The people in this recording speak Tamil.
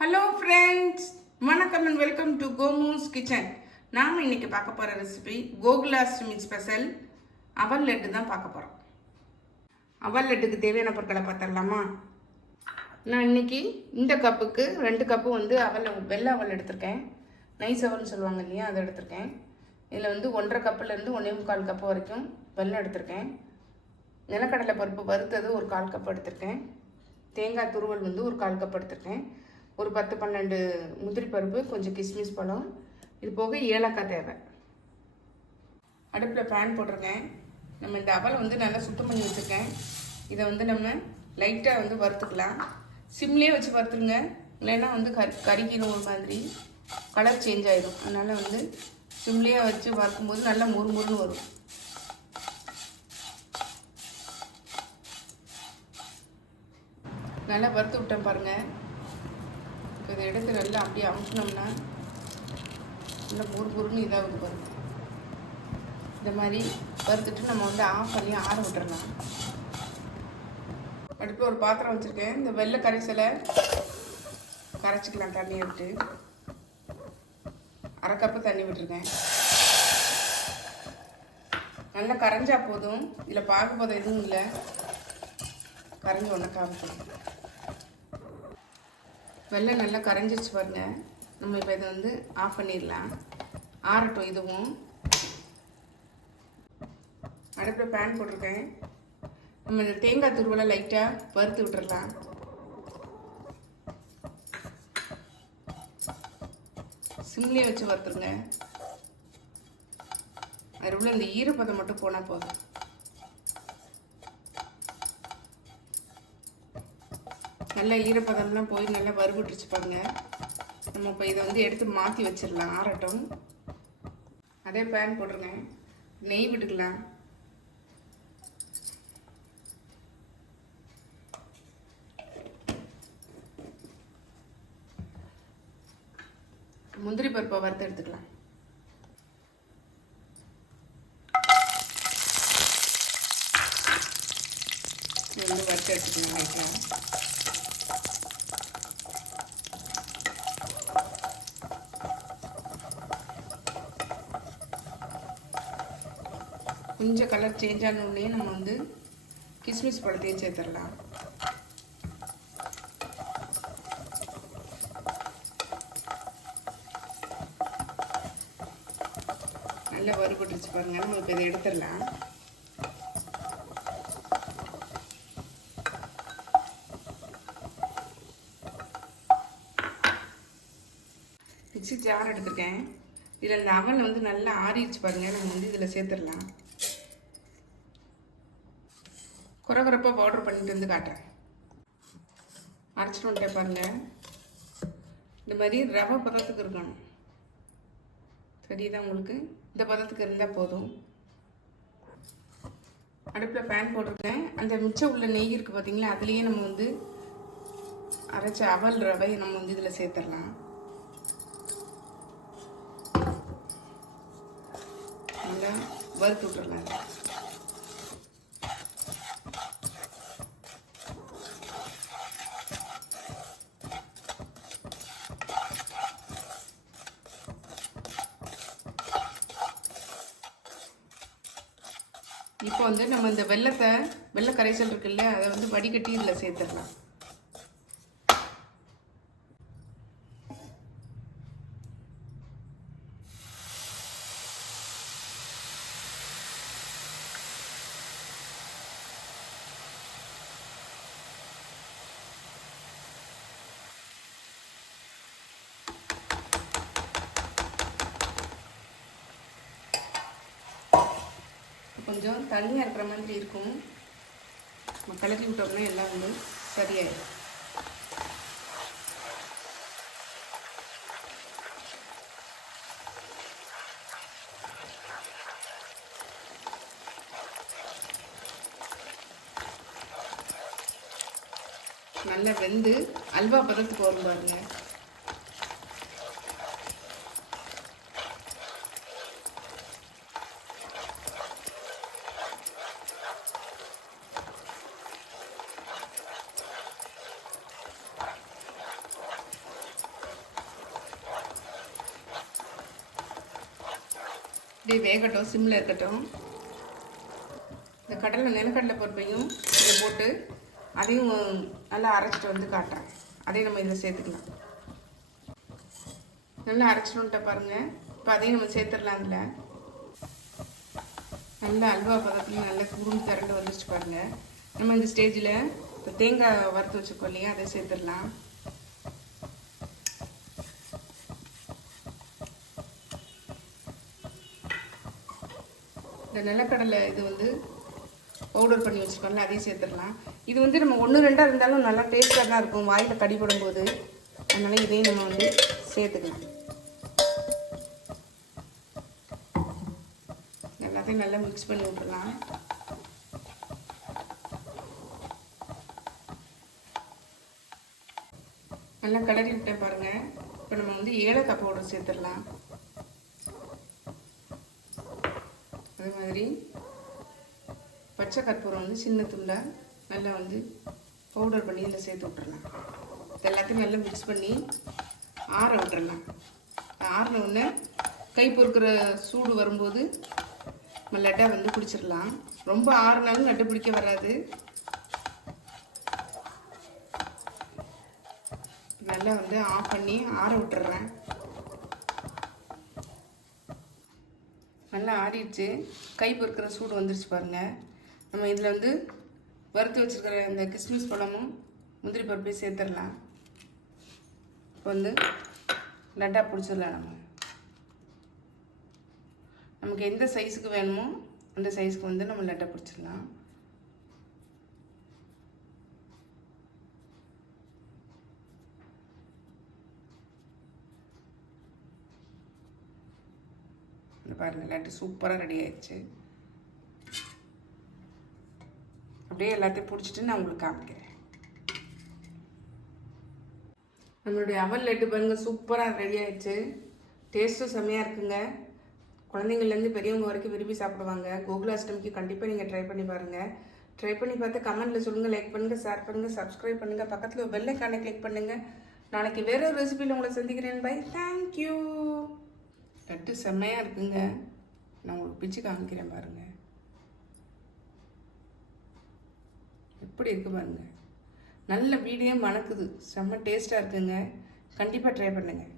ஹலோ ஃப்ரெண்ட்ஸ் வணக்கம் and welcome to Gomu's kitchen நாம் இன்றைக்கி பார்க்க போகிற ரெசிபி கோகுலாஷ்டமி ஸ்பெஷல் அவல் லட்டு தான் பார்க்க போகிறோம் அவல் லட்டுக்கு தேவையான பொருட்களை பார்த்துடலாமா? நான் இன்னைக்கு இந்த கப்புக்கு ரெண்டு கப்பு வந்து அவல் வெள்ளை அவல் எடுத்திருக்கேன். நைஸ் அவல்னு சொல்லுவாங்க இல்லையா அதை எடுத்திருக்கேன். இதில் வந்து ஒன்றரை கப்புலேருந்து ஒன்றே முக்கால் கப்பு வரைக்கும் வெல்லம் எடுத்திருக்கேன். நிலக்கடலை பருப்பு வறுத்தது ஒரு கால் கப் எடுத்திருக்கேன். தேங்காய் துருவல் வந்து ஒரு கால் கப் எடுத்திருக்கேன். ஒரு பத்து பன்னெண்டு முந்திரி பருப்பு கொஞ்சம் கிஸ்மிஸ் பழம். இது போக ஏலக்காய் தேவை. அடுப்பில் பேன் போட்டிருக்கேன். நம்ம இந்த அவலை வந்து நல்லா சுத்தம் பண்ணி வச்சுருக்கேன். இதை வந்து நம்ம லைட்டாக வந்து வறுத்துக்கலாம். சிம்லேயே வச்சு வறுத்துருங்க. இல்லைன்னா வந்து கறி கறிக்கணும் ஒரு மாதிரி கலர் சேஞ்ச் ஆகிடும் அதனால் வந்து சிம்லேயே வச்சு வறுக்கும்போது நல்லா முறு முறுன்னு வரும். நல்லா வறுத்து விட்டேன் பாருங்கள் இப்போ இதை எடுத்து நல்லா அப்படியே அமுக்கினோம்னா நல்லா பொறு இதாக இதாகுது பாருங்க இந்த மாதிரி வறுத்துட்டு நம்ம வந்து ஆஃப் பண்ணி ஆற விட்டுறலாம். அடுப்பில் ஒரு பாத்திரம் வச்சுருக்கேன். இந்த வெள்ளை கரைசலை கரைச்சிக்கலாம் தண்ணி விட்டு. அரை கப்பு தண்ணி விட்டுருக்கேன். நல்லா கரைஞ்சா போதும். இதில் பார்க்க போதும் எதுவும் இல்லை. கரைஞ்சி ஒன்று காமிச்சிருக்கேன் வெள்ளம் நல்லா கரைஞ்சிச்சு பாருங்க. நம்ம இப்போ இதை வந்து ஆஃப் பண்ணிடலாம். ஆறட்டும் இதுவும். அடுப்பில் பேன் போட்டிருக்கேன். நம்ம இந்த தேங்காய் துருவலை லைட்டாக வறுத்து விட்டுறலாம். சிம்லேயே வச்சு வறுத்துருங்க. அதுக்குள்ளே இந்த ஈரப்பதம் மட்டும் போனால் போதும். நல்லா ஈரப்பதம்லாம் போய் நல்லா வறுபட்டுருச்சுப்பாங்க நம்ம இப்போ இதை வந்து எடுத்து மாற்றி வச்சிடலாம் ஆறட்டும். அதே பேன் போட்டுருங்க நெய் விட்டுக்கலாம். முந்திரி பருப்பை வறுத்து எடுத்துக்கலாம். இது வந்து வறுத்து எடுத்துக்கலாம் வைக்கலாம் கொஞ்சம் கலர் சேஞ்ச் ஆன உடனே நம்ம வந்து கிஸ்மிஸ் பழத்தையும் சேர்த்துடலாம். நல்லா வறுபட்டுருச்சு பாருங்க நம்ம இப்போ இதை எடுத்துடலாம். மிக்ஸி ஜார் எடுத்திருக்கேன். இதில் இந்த அவன் வந்து நல்லா ஆறிடுச்சு பாருங்க நம்ம வந்து இதில் சேர்த்துடலாம். குறகுறப்பாக பவுடர் பண்ணிட்டு வந்து காட்டுறேன். அரைச்சிட்டு வந்துட்டேன் பாருங்க. இந்த மாதிரி ரவை பதத்துக்கு இருக்கணும். சரிதான் உங்களுக்கு? இந்த பதத்துக்கு இருந்தால் போதும். அடுப்பில் பேன் போட்டிருக்கேன். அந்த மிச்சம் உள்ள நெய் இருக்குது பார்த்தீங்களா அதுலேயே நம்ம வந்து அரைச்ச அவல் ரவை நம்ம வந்து இதில் சேர்த்துடலாம். நல்லா வறுத்து விட்டுறலாம். இப்போ வந்து நம்ம இந்த வெள்ளத்தை வெள்ளை கரைசல் இருக்குல்ல அதை வந்து வடிகட்டி இதில் சேர்த்துடலாம். கொஞ்சம் தண்ணியாக இருக்கிற மாதிரி இருக்கும். நம்ம கலக்கி விட்டோம்னா எல்லாம் வந்து சரியாயிடும். நல்லா வெந்து அல்வா பதத்துக்கு வரும் பாருங்கள் இப்படியே வேகட்டும் சிம்மில் இருக்கட்டும் இந்த கடலை நிலக்கடலை பொறுப்பையும் இதில் போட்டு அதையும் நல்லா அரைச்சிட்டு வந்து காட்டுறேன். அதையும் நம்ம இதில் சேர்த்துக்கலாம். நல்லா அரைச்சிட்டு பாருங்கள் இப்போ அதையும் நம்ம சேர்த்துடலாம் அதில் நல்லா அல்வா பதத்துலையும் நல்லா குறும்பு திரண்டு வந்துருச்சு பாருங்கள் நம்ம இந்த ஸ்டேஜில் இப்போ தேங்காய் வறுத்து வச்சுருக்கோம் இல்லையா அதை சேர்த்துடலாம். இந்த நிலக்கடலை இது வந்து பவுடர் பண்ணி வச்சுருக்கோம்ல அதையும் சேர்த்துடலாம். இது வந்து நம்ம ஒன்று ரெண்டாக இருந்தாலும் நல்லா டேஸ்ட்டாக தான் இருக்கும். வாயில் கடிப்படும் போது அதனால் இதையும் நம்ம வந்து சேர்த்துக்கலாம். எல்லாத்தையும் நல்லா மிக்ஸ் பண்ணி விட்டுலாம் நல்லா கலரி விட்டேன் பாருங்கள் இப்போ நம்ம வந்து ஏலக்காய் பவுடர் சேர்த்துடலாம். அதே மாதிரி பச்சை கற்பூரம் வந்து சின்ன துண்டா நல்லா வந்து பவுடர் பண்ணி இதில் சேர்த்து விட்டுறலாம். இது எல்லாத்தையும் நல்லா மிக்ஸ் பண்ணி ஆற விட்டுறலாம். ஆறின உடனே கை பொறுக்கிற சூடு வரும்போது நம்ம லட்டாக வந்து பிடிச்சிடலாம் ரொம்ப ஆறுனாலும் லட்டு பிடிக்க வராது. நல்லா வந்து ஆஃப் பண்ணி ஆற விட்டுறேன். நல்லா ஆறிடுச்சு. கை பொறுக்கிற சூடு வந்துருச்சு பாருங்கள் நம்ம இதில் வந்து வறுத்து வச்சுருக்கிற இந்த கிஸ்மிஸ் பழமும் முந்திரி பருப்பையும் சேர்த்துடலாம். இப்போ வந்து லட்டாக பிடிச்சிடலாம் நம்ம. நமக்கு எந்த சைஸுக்கு வேணுமோ அந்த சைஸ்க்கு வந்து நம்ம லட்டை பிடிச்சிடலாம். பாருங்கள் லட்டு சூப்பராக ரெடி ஆயிடுச்சு. அப்படியே எல்லாத்தையும் பிடிச்சிட்டு நான் உங்களுக்கு காமிக்கிறேன். நம்மளுடைய அவல் லட்டு பாருங்கள் சூப்பராக ரெடி ஆயிடுச்சு. டேஸ்ட்டும் செம்மையாக இருக்குங்க. குழந்தைங்கள்லேருந்து பெரியவங்க வரைக்கும் விரும்பி சாப்பிடுவாங்க. கோகுலாஷ்டமிக்கு கண்டிப்பாக நீங்கள் ட்ரை பண்ணி பாருங்கள் ட்ரை பண்ணி பார்த்து கமெண்ட்டில் சொல்லுங்கள் லைக் பண்ணுங்கள் ஷேர் பண்ணுங்கள் சப்ஸ்கிரைப் பண்ணுங்கள் பக்கத்தில் பெல் கிளிக் பண்ணுங்கள் நாளைக்கு வேறு ஒரு ரெசிபியில் உங்களை சந்திக்கிறேன். பை தேங்க்யூ லட்டு செம்மையாக இருக்குங்க. நான் உங்களுக்கு பிச்சு காமிக்கிறேன் பாருங்கள் எப்படி இருக்கு பாருங்க. நல்ல வீடியோ மணக்குது. செம்ம டேஸ்ட்டாக இருக்குங்க. கண்டிப்பாக ட்ரை பண்ணுங்கள்